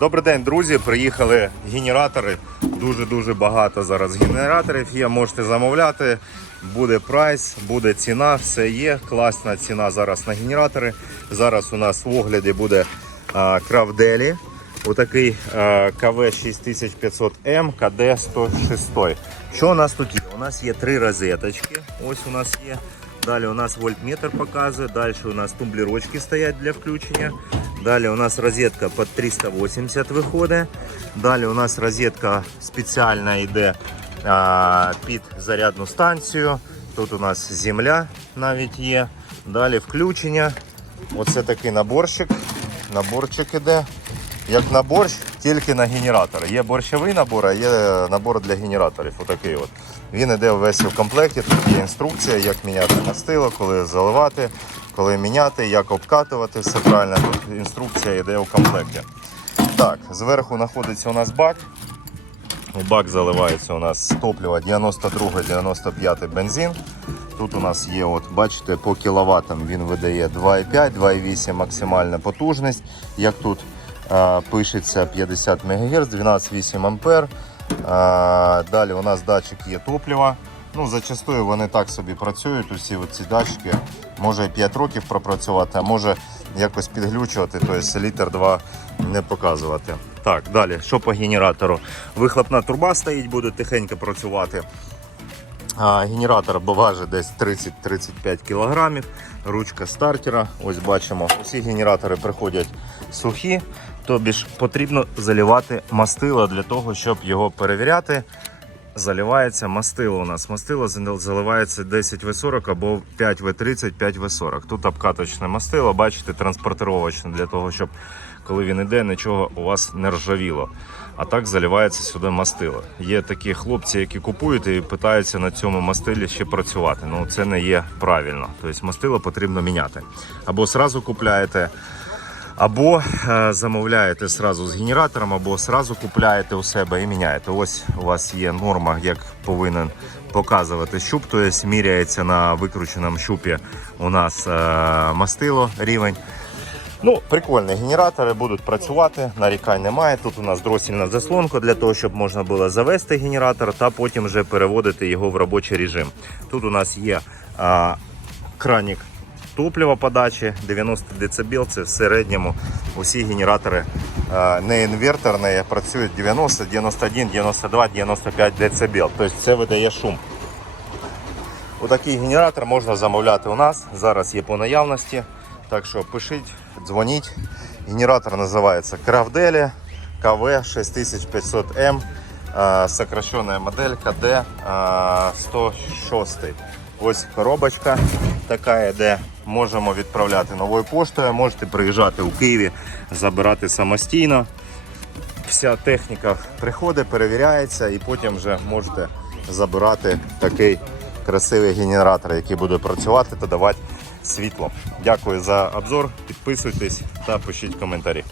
Добрий день, друзі. Приїхали генератори. Дуже-дуже багато зараз генераторів є. Можете замовляти. Буде прайс, буде ціна, все є. Класна ціна зараз на генератори. Зараз у нас в огляді буде Кравделі. Отакий е, КВ 6500М, КД 106. Що у нас тут є? У нас є три розеточки. Ось у нас є. Далі у нас вольтметр показує. Далі у нас тумблерочки стоять для включення. Далі у нас розетка під 380 виходить. Далі у нас розетка спеціальна йде а, під зарядну станцію. Тут у нас земля навіть є. Далі включення. Оце такий наборчик. Наборчик іде. Як на борщ, тільки на генератор. Є борщовий набор, а є набор для генераторів. Отакий от. Він іде весь у комплекті. Тут є інструкція, як міняти мастило, коли заливати, коли міняти, як обкатувати, все правильно. Тут інструкція йде у комплекті. Так, зверху знаходиться у нас бак. Бак заливається у нас з топлива 92-95 бензин. Тут у нас є, от бачите, по кіловатам він видає 2,5, 2,8 максимальна потужність. Як тут е, пишеться 50 МГц, 12,8 ампер. Е, далі у нас датчик є топлива. Ну, зачастую вони так собі працюють, усі ці датчики. Може і 5 років пропрацювати, а може якось підглючувати, тобто літр 2 не показувати. Так, далі, що по генератору? Вихлопна труба стоїть, буде тихенько працювати. А, Генератор важить десь 30-35 кг. Ручка стартера. Ось бачимо, усі генератори приходять сухі, тобі ж потрібно заливати мастило для того, щоб його перевіряти. Заливається мастило у нас. Мастило заливається 10В40 або 5В30, 5В40. Тут обкаточне мастило, бачите, транспортировочне для того, щоб коли він іде, нічого у вас не ржавіло. А так заливається сюди мастило. Є такі хлопці, які купують і питаються на цьому мастилі ще працювати. Ну це не є правильно. Тобто мастило потрібно міняти. Або сразу купляєте. Або е, замовляєте сразу з генератором, або сразу купляєте у себе і міняєте. Ось у вас є норма, як повинен показувати щуп, тобто міряється на викрученому щупі у нас е, мастило рівень. Ну, прикольні генератори будуть працювати, нарікань немає. Тут у нас дросільна заслонка для того, щоб можна було завести генератор та потім вже переводити його в робочий режим. Тут у нас є а, кранік топлива подачі 90 дБ, це в середньому усі генератори а, не інверторні, працюють 90, 91, 92, 95 дБ. Тобто це видає шум. Отакий генератор можна замовляти у нас. Зараз є по наявності. Так що пишіть, дзвоніть. Генератор називається Кравделі КВ 6500М. е, Сокращена модель КД е, 106. Ось коробочка така йде. Можемо відправляти новою поштою. Можете приїжджати у Києві, забирати самостійно. Вся техніка приходить, перевіряється і потім вже можете забирати такий красивий генератор, який буде працювати та давати світло. Дякую за обзор. Підписуйтесь та пишіть коментарі.